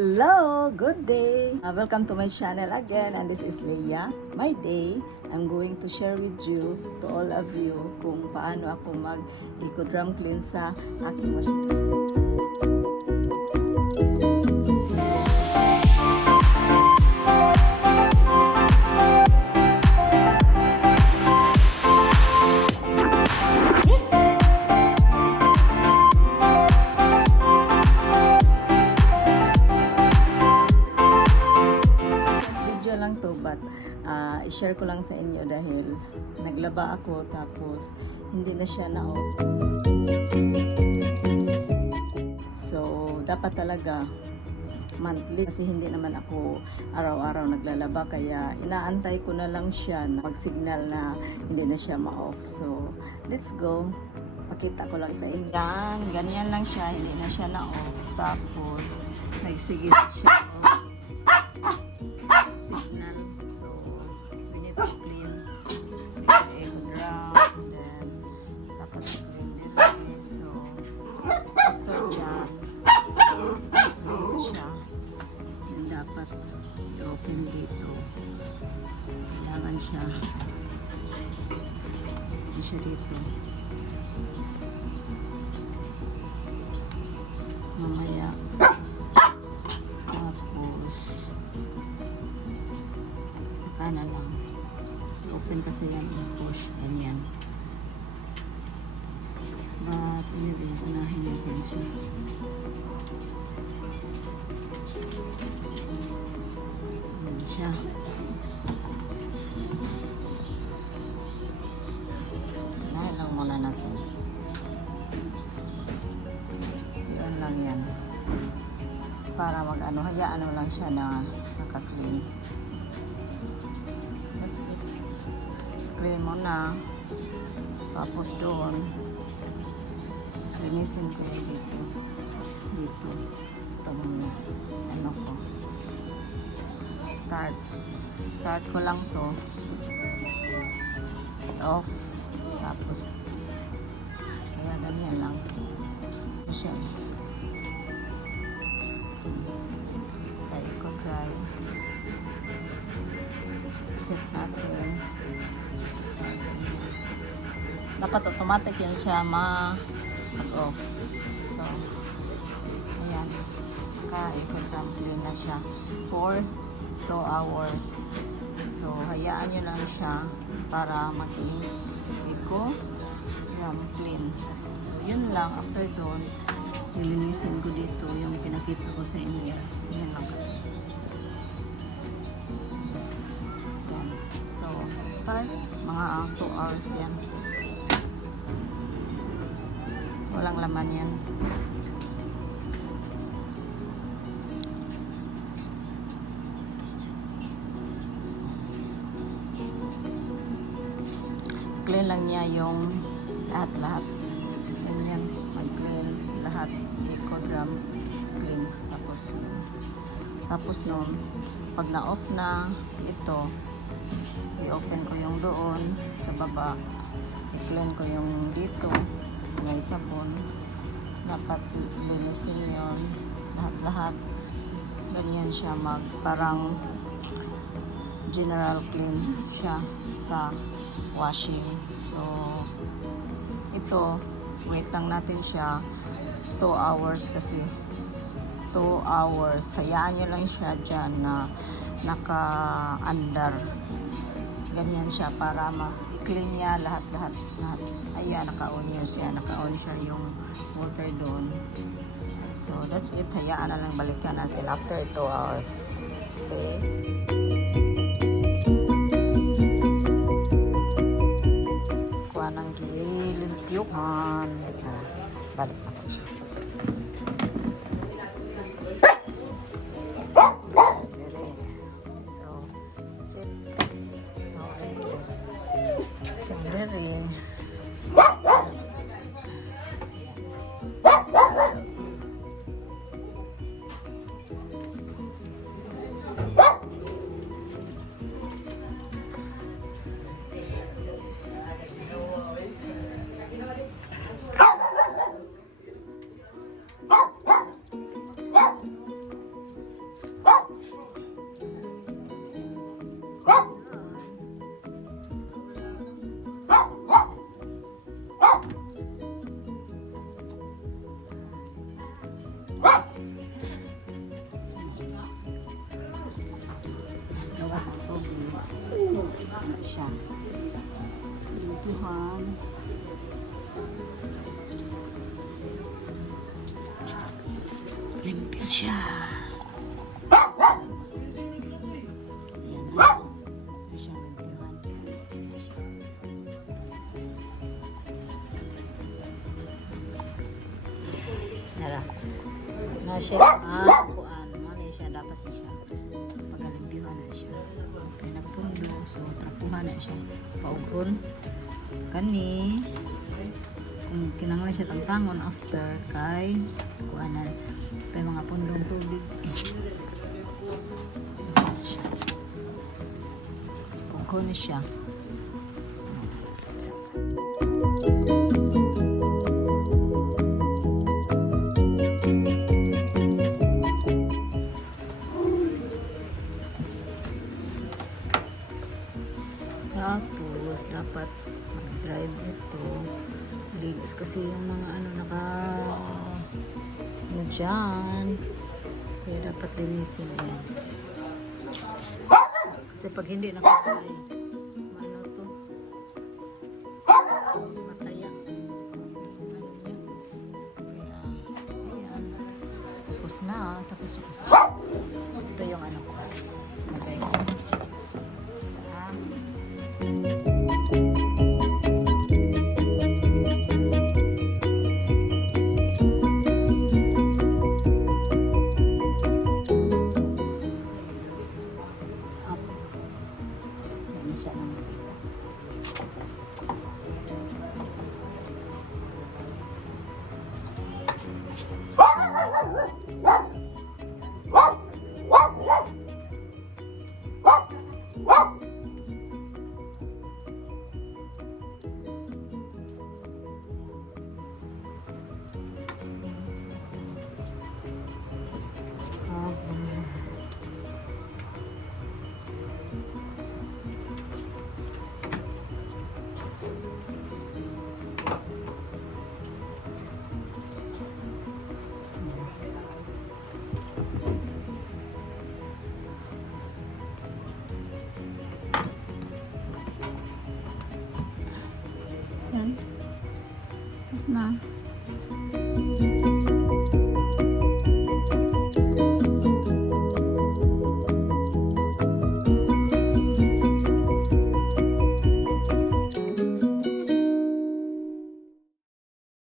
Hello! Good day! Welcome to my channel again, and this is Leah. My day, I'm going to share with you, to all of you, kung paano ako mag-eco-drum clean sa aking machine. I-share ko lang sa inyo dahil naglaba ako tapos hindi na siya na-off. So, dapat talaga monthly kasi hindi naman ako araw-araw naglalaba kaya inaantay ko na lang siya na mag-signal na hindi na siya ma-off. So, let's go. Pakita ko lang sa inyo. Yan, ganyan lang siya, hindi na siya na-off. Tapos, nagsigil siya. Signal. So, we need to clean the eco-drum, then dapat clean din. So, after yan, clean siya. Then dapat i-open dito. Kailangan siya. Hindi siya dito. Mamaya. Na lang. Open kasi yan, push, ganyan. But, anyway, unahin natin siya. Yan siya. Unahin lang muna natin. Yun lang yan. Para mag-ano, hayaan lang siya na naka-clean. Clean mo na. Tapos doon linisin ko yung dito itong ano ko start ko lang to off tapos kaya ganyan lang siya kaya ko dry set natin. Dapat automatic yun siya mag-off. So, ayan. Naka-eco-drum clean na siya for 2 hours. So, hayaan nyo lang siya para mag-eco-drum clean. So, yun lang. After doon, nilinisin ko dito yung pinakita ko sa inyo. Yan lang kasi. Ayan. So, start. Mga 2 hours yan. Walang laman yan. Clean lang niya yung lahat-lahat. Ganyan. Mag-clean lahat. Eco-drum clean. Tapos nun, pag na-off na ito, i-open ko yung doon sa baba. I-clean ko yung dito. May sabon. Dapat linisin yun. Lahat-lahat. Ganyan siya parang general clean siya sa washing. So, ito, wait lang natin siya 2 hours kasi 2 hours. Hayaan nyo lang siya dyan na naka-andar. Ganyan siya para clean niya lahat. Ayan, naka-on siya yung water doon. So, that's it. Hayaan na lang, balikan natin after 2 hours. Okay. Kuha ng gilimpyuhan. Balik na ko siya. So, that's it. Sandali. Ano siya? Limpyuhan. Limpyo siya. Ayan na. Ano siya limpyuhan? Tara. Na siya kuan. Ano siya? Dapat siya. Pagalimpyuhan na siya. Kaya nagpundo. So, trapuhan na siya. Paugon. Kani. Kung kinanglan siya tangtangon after kay kuanan. May mga pundong tubig. Paugon siya. So, tapos dapat mag-drive ito linis kasi yung mga ano naka ano dyan kaya dapat linisin yan kasi pag hindi naka-drive ano to mataya ano niya kaya ayan tapos na ito yung ano ko okay sa